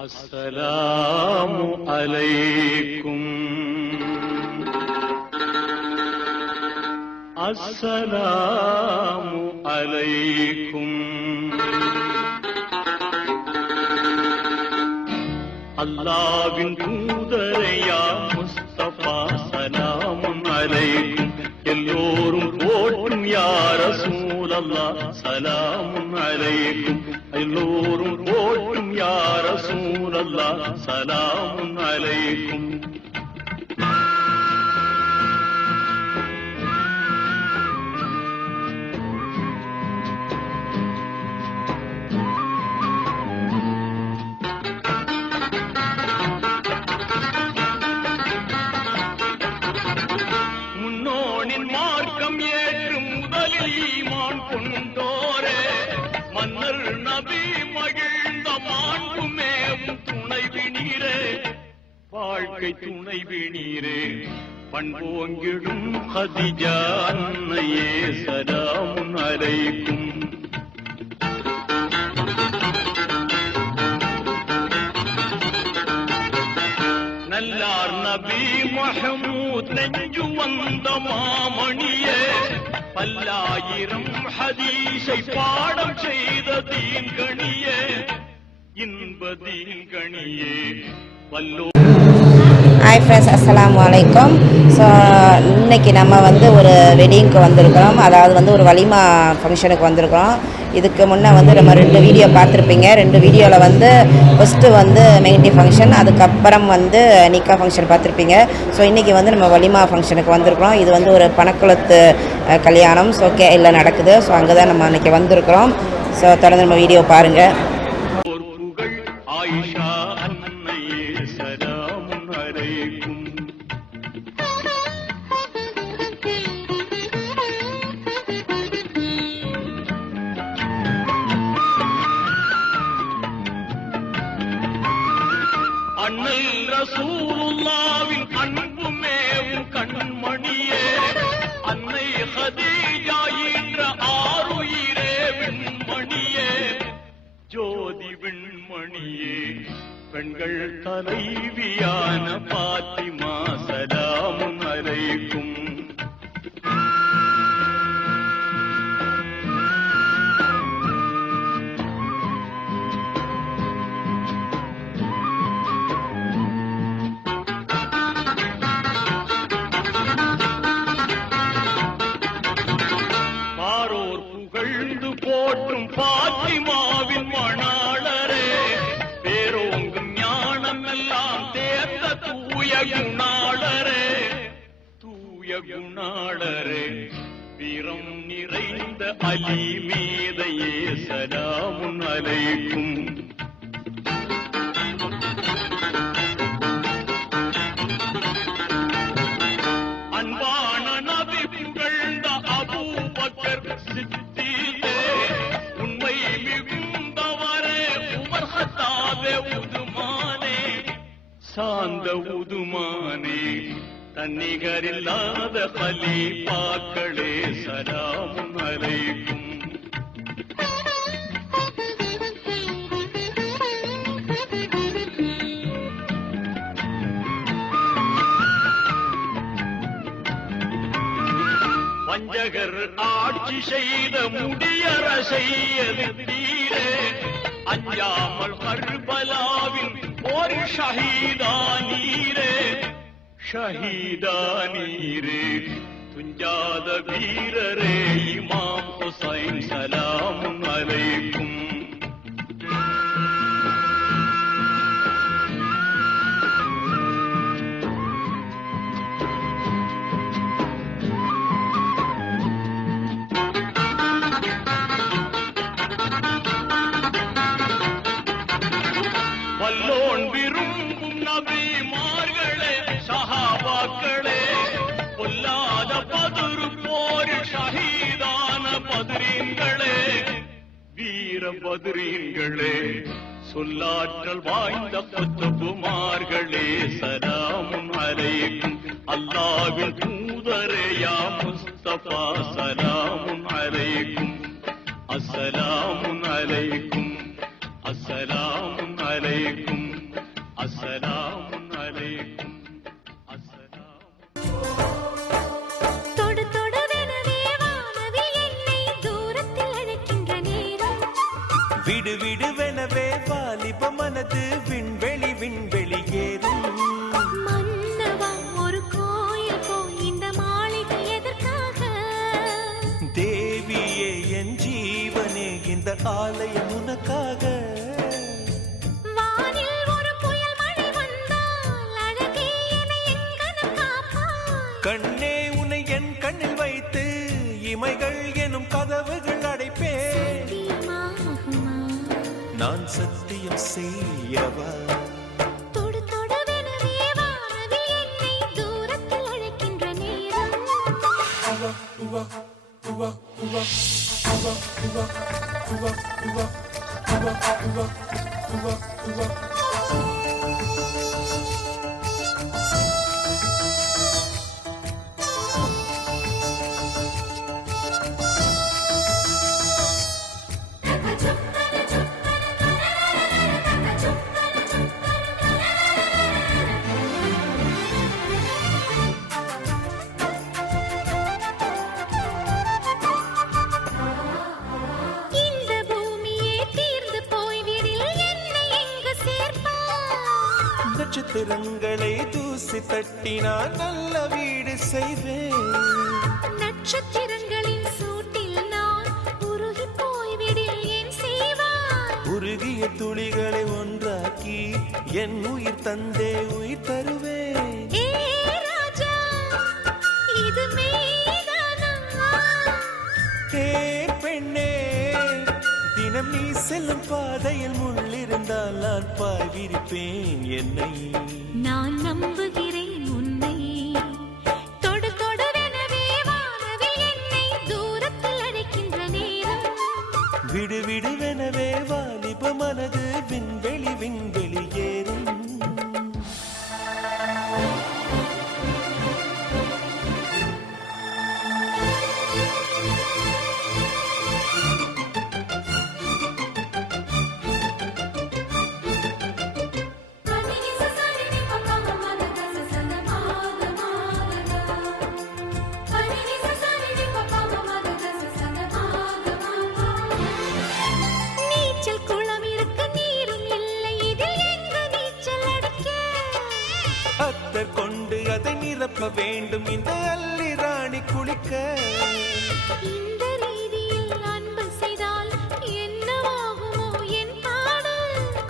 அஸ்ஸலாமு அலைக்கும் அஸ்ஸலாமு அலைக்கும். அல்லாஹ்வின் தூதரையா முஸ்தபா சலாமுன் அலைக்கும். எல்லோரும் போற்றும் யா ரசூலல்லாஹ் சலாமுன் அலைக்கும். எல்லோரும் போற்றும் யா ரசூலல்லாஹ் சலாமுன் அலைக்கும். முன்னோனின் மார்க்கம் ஏற்று முதலில் ஈமான் கொண்டோரே, மன்னர் நபி மகிழ்ந்த மாண்புமேவும் துணைவினீரே, வாழ்க்கை துணைவினீரே, பண்போங்கிடும் ஹதிஜா அன்னையே சலாமுன் அலைக்கும். நல்லார் நபி மஹமூத் நெஞ்சு வந்த மாமணியே, பல்லாயிரம் ஹதீஸை பாடம் செய்த தீன்கணியே, இன்ப தீன்கணியே வல்லோ. ஹாய் ஃப்ரெண்ட்ஸ், அஸ்ஸலாமு அலைக்கும். ஸோ இன்னைக்கு நம்ம ஒரு வெட்டிங்க்கு வந்திருக்கிறோம். அதாவது ஒரு வலிமா ஃபங்க்ஷனுக்கு வந்திருக்கிறோம். இதுக்கு முன்னே நம்ம 2 வீடியோ பார்த்துருப்பீங்க. 2 வீடியோவில் ஃபஸ்ட்டு மெஹந்தி ஃபங்க்ஷன், அதுக்கப்புறம் நிக்கா ஃபங்க்ஷன் பார்த்துருப்பீங்க. ஸோ இன்றைக்கி நம்ம வலிமா ஃபங்க்ஷனுக்கு வந்திருக்கிறோம். இது ஒரு பணக்குளத்து கல்யாணம். ஸோ கேஎல்ல நடக்குது. ஸோ அங்கே தான் நம்ம இன்றைக்கி வந்திருக்கிறோம். ஸோ தொடர்ந்து நம்ம வீடியோ பாருங்கள். அன்னை ரசூலுல்லாஹ்வின் அன்புமேவும் கண்மணியே, அன்னை ஹதீஜா என்ற ஆருயிரே விண்மணியே, ஜோதி விண்மணியே, பெண்கள் தலைவியான பாத்திமா சலாமுன் அலைக்கும். போற்றும் பாத்திமாவின் மணாளரே, பேரோங்கும் ஞானம் எல்லாம் தேர்ந்த தூய குணாளரே, தூய குணாளரே, வீரம் நிறைந்த அலி மீதையே சலாமுன் அலைக்கும். அன்பான நபி புகழ்ந்த அபூபக்கர் சித்தீகே, உண்மை மிகுந்தவரே உமர் ஹத்தாபே உதுமானே, சாந்த உதுமானே, தன்னிகரில்லாத கலீஃபாக்களே சலாமுன் அலைக்கும். வஞ்சகர் ஆட்சி செய்த முடியரசை எதிர்த்தீரே, அஞ்சாமல் கர்பலாவின் ஒரு ஷஹீதானீரே, ஷஹீதானீரே, துஞ்சாத வீரரே இமாம் ஹுசைன் சலாமுன் அலைக்கும். வல்லோன் விரும்பும் நபிமார்களே சஹாபாக்களே, பொல்லாத பதுரு போர் ஷஹீதான பதுரீன்களே, வீர பதுரீன்களே, சொல்லாற்றல் வாய்ந்த குத்துபுமார்களே சலாமுன் அலைக்கும். அல்லாஹ்வின் தூதரே யா முஸ்தபா சலாமுன் அலைக்கும். அஸ்ஸலாமு அலைக்கும். السلام عليكم மனது விண்வெளி விண்வெளி ஏறும். மன்னவா ஒரு கோயில் போய் இந்த மாளிகை எதற்காக? தேவியே என் ஜீவனே இந்த ஆலயம் உனக்காக. வானில் ஒரு புயல் மழை வந்தால் அழகே என்னை எங்கனம் காப்பாய். கண்ணே உன்னை என் கண்ணில் வைத்து இமைகள் எனும் கதவுகள் அடைப்பேன். சத்தியமாகுமா? நான் சத்தியம் செய்யவா? தொடு தொடுவெனவே வானவில் என்னை தூரத்தில் அழைக்கின்ற நேரம். இந்த பூமியே தீர்ந்து போய்விடில் என்னை எங்கு சேர்ப்பாய்? நட்சத்திரங்களை தூசி தட்டினால் நல்ல வீடு செய்வேன். நட்சத்திரங்களின் சூட்டில் நான் உருகி போய்விடில் என் செய்வாய்? உருகிய துளிகளை ஒன்றாக்கி என் உயிர் தந்தே உயிர் தருவேன். ஏ ராஜா, இது மெய்தானா? ஏ பெண்ணே, தினம் நீ செல்லும் பாதையில் முள்ளிருந்தால் நான் பாய்விரிப்பேன் என்னை. நான் நம்புகிறேன் உன்னை. தொடு தொடுவெனவே வானவில் என்னை தூரத்தில் அழைக்கின்ற நேரம். விடு விடுவெனவே வாலிப மனது விண்வெளி விண்வெளி ஏறும். நீச்சல் குளம் இருக்கு, நீரும் இல்லை, இதில் எங்கு நீச்சல் அடிக்க? அத்தர் கொண்டு அதை நிரப்ப வேண்டும் இந்த அல்லி ராணி குளிக்க. இந்த ரீதியில் அன்பு செய்தால் என்னவாகுமோ என் பாடு?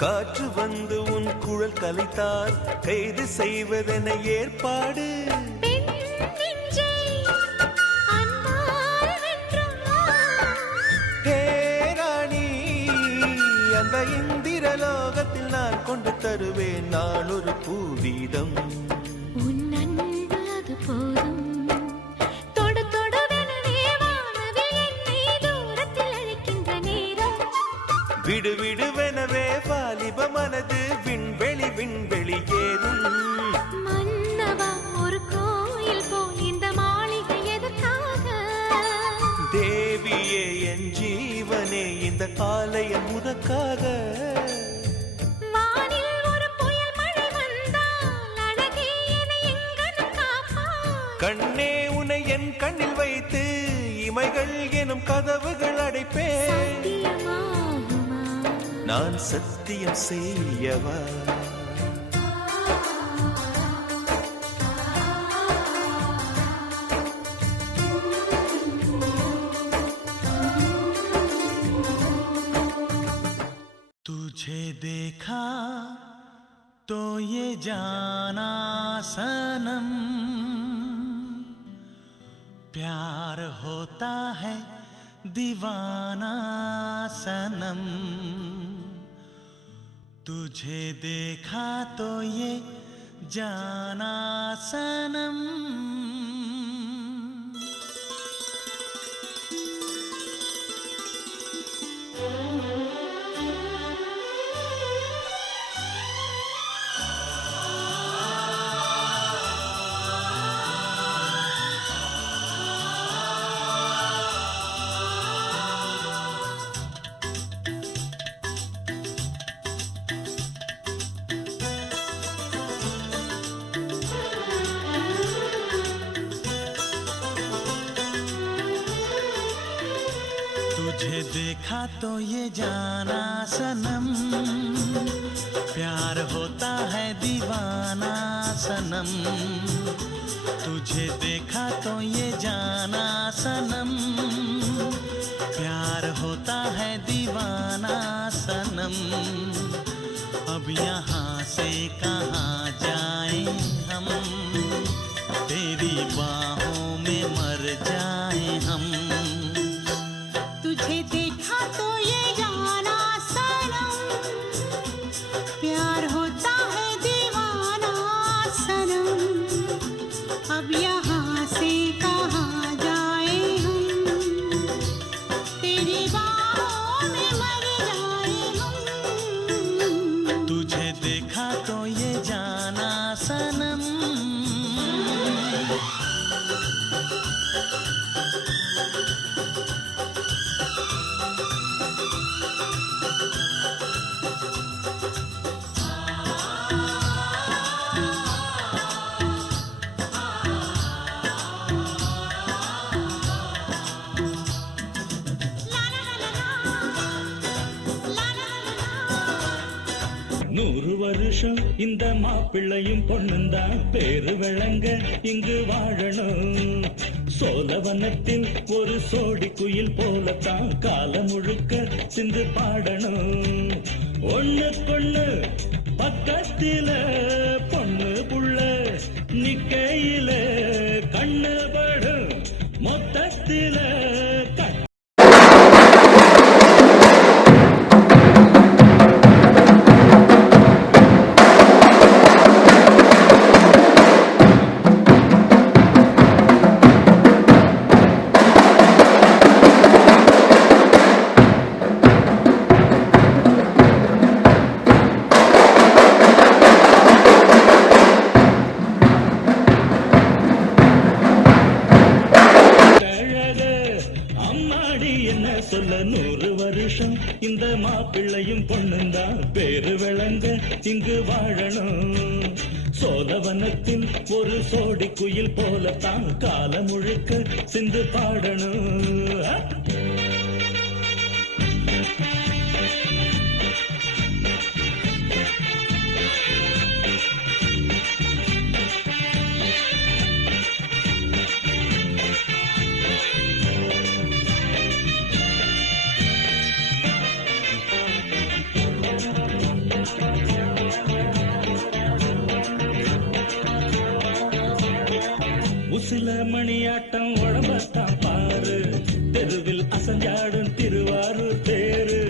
காற்று வந்து உன் குழல் கலைத்தால் கைது செய்வதென ஏற்பாடு. பெண் நெஞ்சை அன்பால் வென்றாய். ஹே ராணி, அந்த இந்திரலோகத்தில் நான் கொண்டு தருவேன் நான் ஒரு பூவீதம். உன் அன்பு அது போதும். தொடு தொடுவெனவே வானவில் என்னை தூரத்தில் அழைக்கின்ற நேரம். விடு விடுவெனவே வாலிப மனது விண்வெளி விண்வெளி ஏறும். மன்னவா ஒரு கோயில் போய் இந்த மாளிகை எதற்காக? தேவியே என் ஜீவனே இந்த ஆலயம் உனக்காக. வானில் ஒரு புயல் மழை வந்தால் அழகே என்னை எங்கனம் காப்பாய். கண்ணே உன்னை என் கண்ணில் வைத்து இமைகள் எனும் கதவுகள் அடைப்பேன். சத்தியமாகுமா? நான் சத்தியம் செய்யவா? तुझे देखा तो ये जाना सनम, प्यार होता है दीवाना सनम. तुझे देखा तो ये जाना सनम. तुझे देखा तो ये जाना सनम, दीवाना सनम तुझे देखा तो ये जाना सनम प्यार होता है दीवाना सनम अब यहाँ से कहाँ जाएं हम तेरी बाहों में मर जाएं हम तुझे देखा तो ये जाना सनम प्यार होता है दीवाना सनम अब यहाँ से कहाँ जाए हम तेरी बाहों में मर जाए हम तुझे देखा तो ये जाना सनम நூறு வருஷம் இந்த மாப்பிள்ளையும் பொண்ணுந்தான் பேரு விளங்க இங்கு வாழணும் சோழவனத்தில் ஒரு சோடி குயில் போலத்தான் காலம் முழுக்க சிந்து பாடணும் ஒண்ணுக்கொண்ணு பக்கத்தில பொண்ணு புள்ள நிக்கையில கண்ணு படும் மொத்தத்தில சொல்ல 100 வருஷம் இந்த மாப்பிள்ளையும் பொண்ணுந்தான் பேரு விளங்க இங்கு வாழணும் சோழவனத்தில் ஒரு சோடி குயில் போலத்தான் காலம் முழுக்க சிந்து பாடணும் உசில மணியாட்டம் உடம்பத்தான் பாரு தெருவில் அசஞ்சாடும் திருவாரூர் தேரு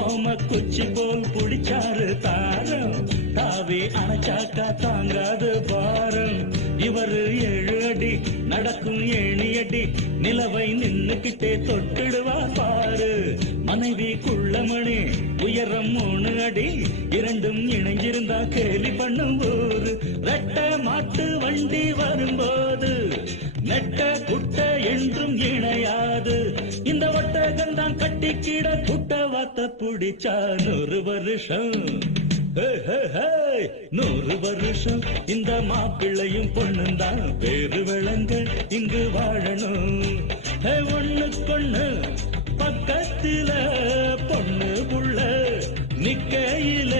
ஓம குச்சி போல் புடிச்சாரு தாரம் தாவி அணைச்சாக்கா தாங்காது பாரம் இவரு 7 அடி நடக்கும் 7 அடி நிலவை நின்னுக்கிட்டே தொட்டிடுவார் பாரு மனைவி குள்ளமணி உயரம் 3 அடி இரண்டும் இணைஞ்சிருந்தா கேலி பண்ணும் போது ரெட்ட மாட்டு வண்டி வரும்போது நெட்ட குட்ட என்றும் இணையாது இந்த ஒட்டகந்தான் கட்டிக்கிட குட்ட வாத்த புடிச்சா 100 வருஷம் 100 வருஷம் இந்த மாப்பிள்ளையும் பொண்ணுந்தான் பேரு விளங்க இங்கு வாழணும் ஒண்ணுக்கொண்ணு பக்கத்தில பொண்ணு புள்ள நிக்கையில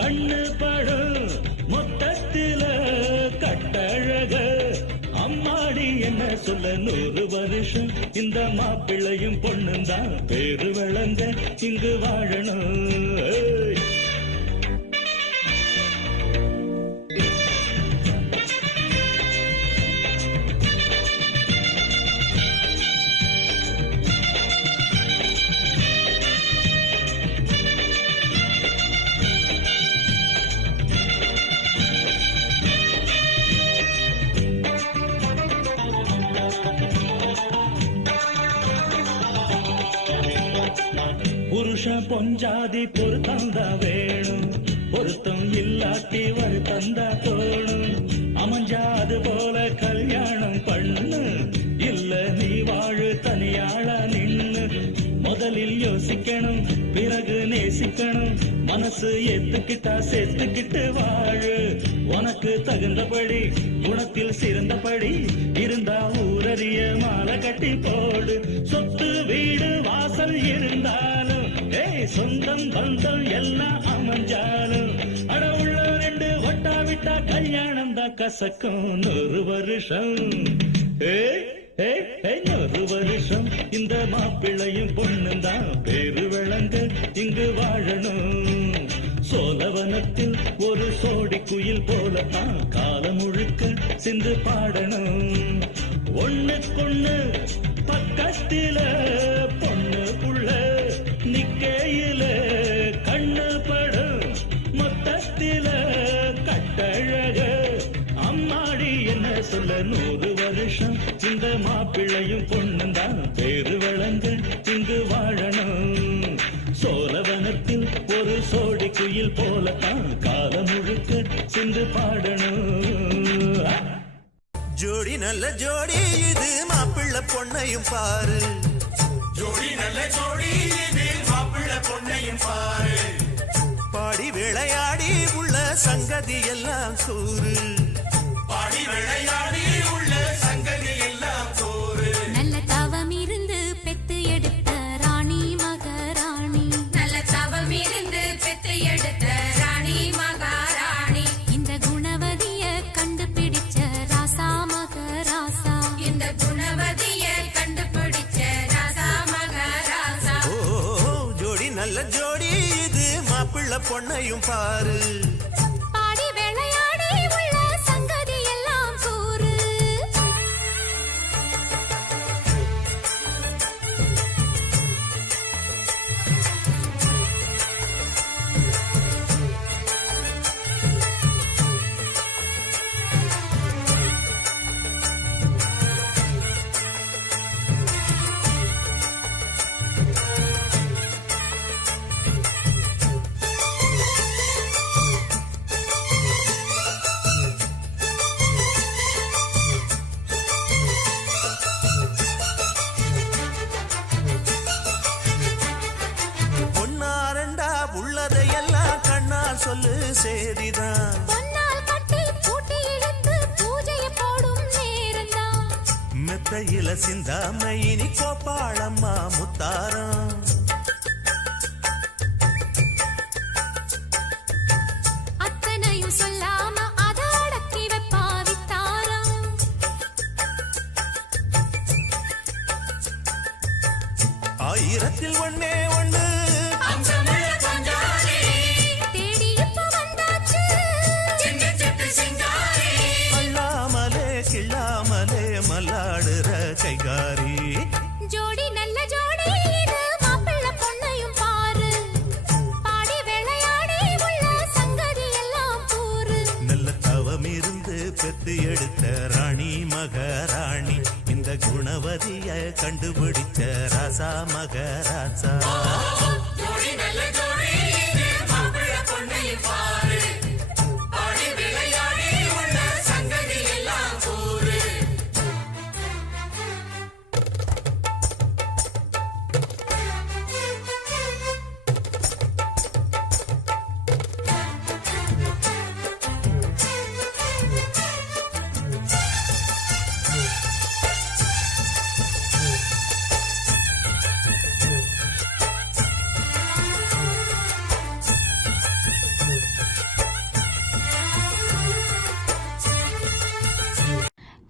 கண்ணு படும் மொத்தத்தில கட்டழக அம்மாடி என்ன சொல்ல 100 வருஷம் இந்த மாப்பிள்ளையும் பொண்ணுந்தான் பேரு விளங்க இங்கு வாழணும் புருஷன் பொஞ்சாதி பொருத்தந்தா வேணும் பொருத்தம் இல்லாட்டி வருத்தந்தா தோணும் அமைஞ்சாது போல கல்யாணம் பண்ணு இல்ல நீ வாழு தனியாளா நின்னு முதலில் யோசிக்கணும் பிறகு நேசிக்கணும் மனசு ஏத்துக்கிட்டா சேர்த்துக்கிட்டு வாழு உனக்கு தகுந்தபடி குணத்தில் சிறந்தபடி இருந்தா ஊரறிய மாலை கட்டி போடு சொத்து வீடு வாசல் இருந்தாலும் சொந்தம் பந்தம் எல்லாம் அமைஞ்சாலும் அட உள்ள 2 கண்டா கசக்கும் 100 வருஷம் 100 வருஷம் இந்த மாப்பிள்ளையும் பொண்ணுந்தான் பேரு விளங்க இங்கு வாழணும். சோழவனத்தில் ஒரு சோடி குயில் போலத்தான் காலம் முழுக்க சிந்து பாடணும். ஒண்ணுக்கொண்ணு பக்கத்தில பொண்ணுக்குள்ள நிக்கையில கண்ணு படும் மொத்தத்தில கட்டழக அம்மாடி என்ன சொல்ல 100 வருஷம் இந்த மாப்பிள்ளையும் பொண்ணுந்தான் பேரு வழங்க இங்கு வாழணும். சோழவனத்தில் ஒரு சோடி குயில் போலத்தான் காலம் முழுக்க சிந்து பாடணும். ஜோடி நல்ல ஜோடி இது மாப்பிள்ளை பொண்ணையும் பாரு. ஜோடி நல்ல ஜோடி இது மாப்பிள்ளை பொண்ணையும் பாரு. பாடி விளையாடி உள்ள சங்கதி எல்லாம் கூறு. பாடி விளையாடி உள்ள சங்கதி எல்லாம் கூறு. நல்ல தவம் இருந்து பெத்து எடுத்த ராணி மகாராணி. நல்ல தவம் இருந்து பெத்து எடுத்த ராணி மகாராணி. இந்த குணவதிய கண்டுபிடிச்ச ராசா மகராசா. இந்த குணவதிய கண்டுபிடிச்ச ராசா மகராசா. ஓ ஜோடி நல்ல ஜோடி இது மாப்பிள்ளை பொண்ணையும் பாரு. பாடி விளையாடி உள்ள சங்கதி எல்லாம் கூறு. பொன்னாரண்டா உள்ளதையெல்லாம் கண்ணால் சொல்லு சேதிதான். பொன்னால் கட்டி பூட்டி இழுத்து பூஜையை போடும் நேரம்தான். மெத்தையில சிந்தாம இனி கோப்பாளம்மா முத்தாரம். அத்தனையும் சொல்லாம அத அடக்கி வைப்பா வித்தாரம். ஆயிரத்தில் ஒண்ணே ஒண்ணு தேடி இப்ப வந்தாச்சு. அள்ளாமலே கிள்ளாமலே மல்லாடுற கைகாரி. ஜோடி நல்ல ஜோடி இது மாப்பிள்ளை பொண்ணையும் பாரு. பாடி விளையாடி உள்ள சங்கதி எல்லாம் கூறு. நல்ல தவம் இருந்து பெத்து எடுத்த ராணி மகாராணி. இந்த குணவதிய கண்டுபிடிச்ச ராசா மகராசா.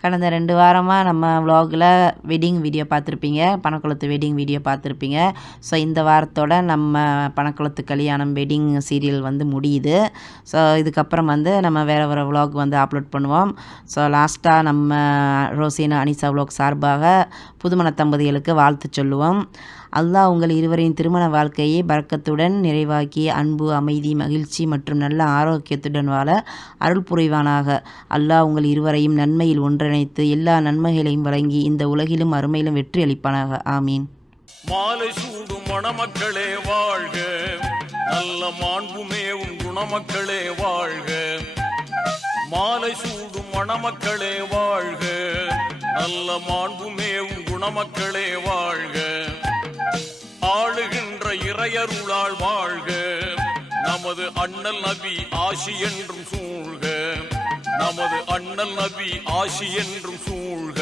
கடந்த 2 வாரமாக நம்ம vlogல வெட்டிங் வீடியோ பார்த்துருப்பீங்க, பணக்குளத்து வெட்டிங் வீடியோ பார்த்துருப்பீங்க. ஸோ இந்த வாரத்தோட நம்ம பணக்குளத்து கல்யாணம் வெட்டிங் சீரியல் வந்து முடியுது. ஸோ இதுக்கப்புறம் வந்து நம்ம வேறு vlog வந்து அப்லோட் பண்ணுவோம். ஸோ லாஸ்ட்டாக நம்ம ரோசினா அனிசா vlog சார்பாக புதுமண தம்பதிகளுக்கு வாழ்த்து சொல்லுவோம். அல்லாஹ் உங்கள் இருவரின் திருமண வாழ்க்கையை பரக்கத்துடன் நிறைவாக்கி அன்பு, அமைதி, மகிழ்ச்சி மற்றும் நல்ல ஆரோக்கியத்துடன் வாழ அருள் புரிவானாக. அல்லாஹ் உங்கள் இருவரையும் நன்மையில் ஒன்றிணைத்து எல்லா நன்மைகளையும் வழங்கி இந்த உலகிலும் அருமையிலும் வெற்றி அளிப்பானாக. ஆமீன். மாலை சூடும் மணமக்களே வாழ்க, நல்ல மாண்புமேவும் குணமக்களே வாழ்க. மாலை சூடும் மணமக்களே வாழ்க, நல்ல மாண்புமேவும் குணமக்களே வாழ்க. ஆளுகின்ற இறையருளால் வாழ்க, நமது அண்ணல் நபி ஆசி என்றும் சூழ்க. நமது அண்ணல் நபி ஆசி என்றும் சூழ்க.